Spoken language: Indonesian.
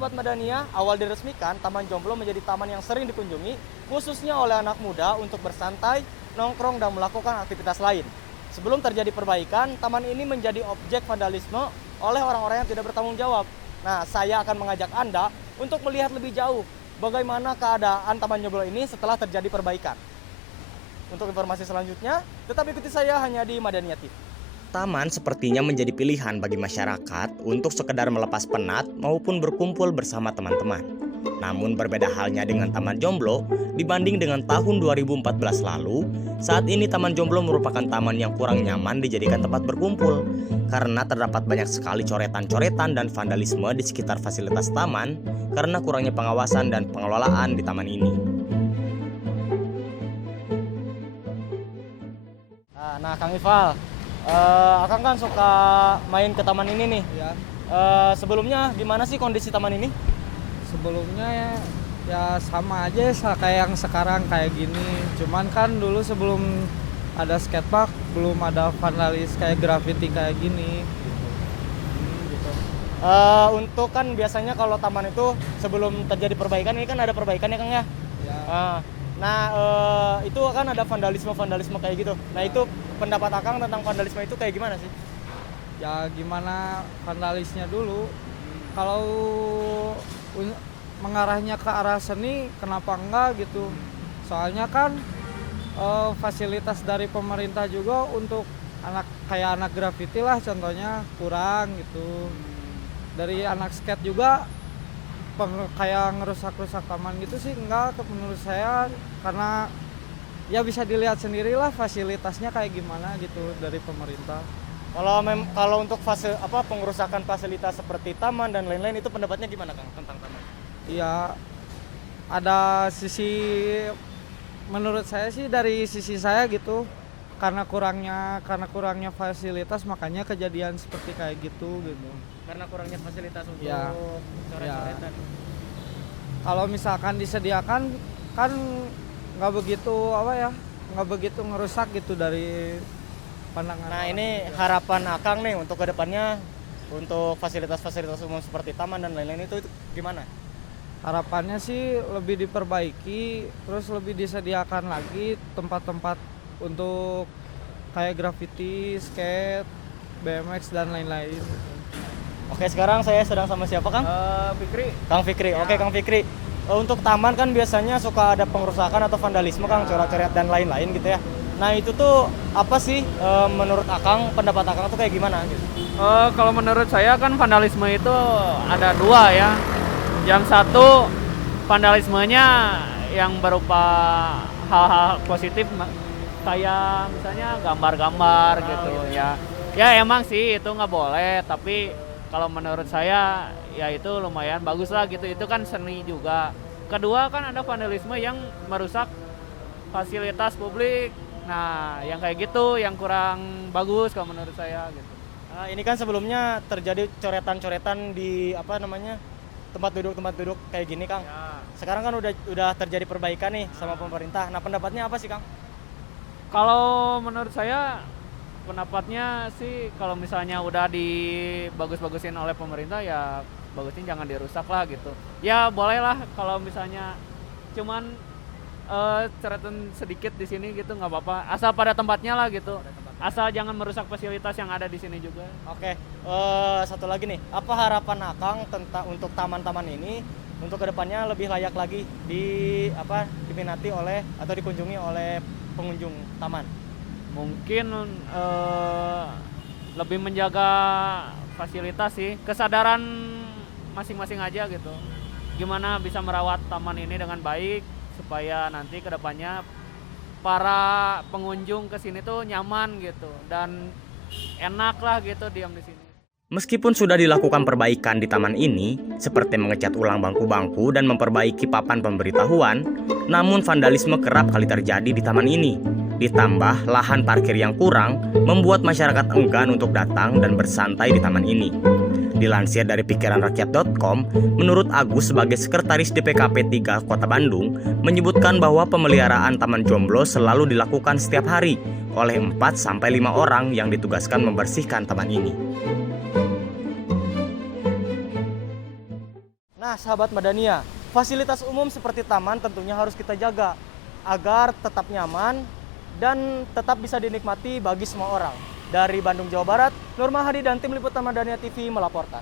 Sahabat Madania, awal diresmikan, Taman Jomblo menjadi taman yang sering dikunjungi, khususnya oleh anak muda untuk bersantai, nongkrong, dan melakukan aktivitas lain. Sebelum terjadi perbaikan, taman ini menjadi objek vandalisme oleh orang-orang yang tidak bertanggung jawab. Nah, saya akan mengajak Anda untuk melihat lebih jauh bagaimana keadaan Taman Jomblo ini setelah terjadi perbaikan. Untuk informasi selanjutnya, tetap ikuti saya hanya di Madania TV. Taman sepertinya menjadi pilihan bagi masyarakat untuk sekedar melepas penat maupun berkumpul bersama teman-teman. Namun berbeda halnya dengan Taman Jomblo dibanding dengan tahun 2014 lalu, saat ini Taman Jomblo merupakan taman yang kurang nyaman dijadikan tempat berkumpul karena terdapat banyak sekali coretan-coretan dan vandalisme di sekitar fasilitas taman karena kurangnya pengawasan dan pengelolaan di taman ini. Nah, Kang Ival, Akang kan suka main ke taman ini nih. Ya, Sebelumnya gimana sih kondisi taman ini? sebelumnya ya sama aja kayak yang sekarang kayak gini. Cuman kan dulu sebelum ada skatepark belum ada vandalis kayak graffiti kayak gini. Gitu. Untuk kan biasanya kalau taman itu sebelum terjadi perbaikan, ini kan ada perbaikan ya Kang ya? Ya, Itu kan ada vandalisme kayak gitu. Nah, itu pendapat Akang tentang vandalisme itu kayak gimana sih? ya gimana vandalisnya dulu. Kalau mengarahnya ke arah seni kenapa enggak gitu. Soalnya kan fasilitas dari pemerintah juga untuk anak graffiti lah contohnya kurang gitu. Dari anak skate juga kayak ngerusak-rusak taman gitu sih enggak menurut saya, karena ya bisa dilihat sendirilah fasilitasnya kayak gimana gitu dari pemerintah. Kalau untuk pengerusakan fasilitas seperti taman dan lain-lain, itu pendapatnya gimana Kang tentang taman? Iya, ada sisi menurut saya sih dari sisi saya gitu, karena kurangnya fasilitas makanya kejadian seperti kayak gitu. Karena kurangnya fasilitas untuk Ya, coret-coretan. Kalau misalkan disediakan kan nggak begitu ngerusak gitu dari pandangan. Nah, ini harapan Akang nih untuk kedepannya, untuk fasilitas-fasilitas umum seperti taman dan lain-lain itu gimana? Harapannya sih lebih diperbaiki, terus lebih disediakan lagi tempat-tempat untuk kayak graffiti, skate, BMX dan lain-lain. Oke, sekarang saya sedang sama siapa Kang? Fikri. Kang Fikri. Oke, Kang Fikri. Untuk taman kan biasanya suka ada pengerusakan atau vandalisme Kang, coret-coret dan lain-lain gitu ya. Nah, itu tuh apa sih menurut Akang, pendapat Akang tuh kayak gimana gitu? Kalau menurut saya kan vandalisme itu ada dua ya. Yang satu vandalismenya yang berupa hal-hal positif kayak misalnya gambar-gambar gitu ya. Ya emang sih itu nggak boleh, tapi kalau menurut saya ya itu lumayan bagus lah gitu. Itu kan seni juga. Kedua kan ada vandalisme yang merusak fasilitas publik. Nah, yang kayak gitu yang kurang bagus kalau menurut saya gitu. Ini kan sebelumnya terjadi coretan-coretan di tempat duduk kayak gini Kang. Ya. Sekarang kan udah terjadi perbaikan nih sama pemerintah. Nah, pendapatnya apa sih Kang? Kalau menurut saya pendapatnya sih kalau misalnya udah dibagus-bagusin oleh pemerintah ya bagusin jangan dirusak lah gitu. Ya boleh lah kalau misalnya cuman coretan sedikit di sini gitu nggak apa-apa. Asal pada tempatnya lah gitu. Asal jangan merusak fasilitas yang ada di sini juga. Oke, satu lagi nih, apa harapan Akang untuk taman-taman ini untuk kedepannya lebih layak lagi diminati oleh atau dikunjungi oleh pengunjung taman? Mungkin lebih menjaga fasilitas sih, kesadaran masing-masing aja gitu. Gimana bisa merawat taman ini dengan baik supaya nanti kedepannya para pengunjung ke sini tuh nyaman gitu dan enak lah gitu diam di sini. Meskipun sudah dilakukan perbaikan di taman ini, seperti mengecat ulang bangku-bangku dan memperbaiki papan pemberitahuan, namun vandalisme kerap kali terjadi di taman ini. Ditambah lahan parkir yang kurang, membuat masyarakat enggan untuk datang dan bersantai di taman ini. Dilansir dari pikiranrakyat.com, menurut Agus sebagai sekretaris DPKP 3 Kota Bandung, menyebutkan bahwa pemeliharaan Taman Jomblo selalu dilakukan setiap hari oleh 4-5 orang yang ditugaskan membersihkan taman ini. Nah, sahabat Madania, fasilitas umum seperti taman tentunya harus kita jaga agar tetap nyaman dan tetap bisa dinikmati bagi semua orang. Dari Bandung, Jawa Barat, Nur Mahadi dan tim Liputan Madania TV melaporkan.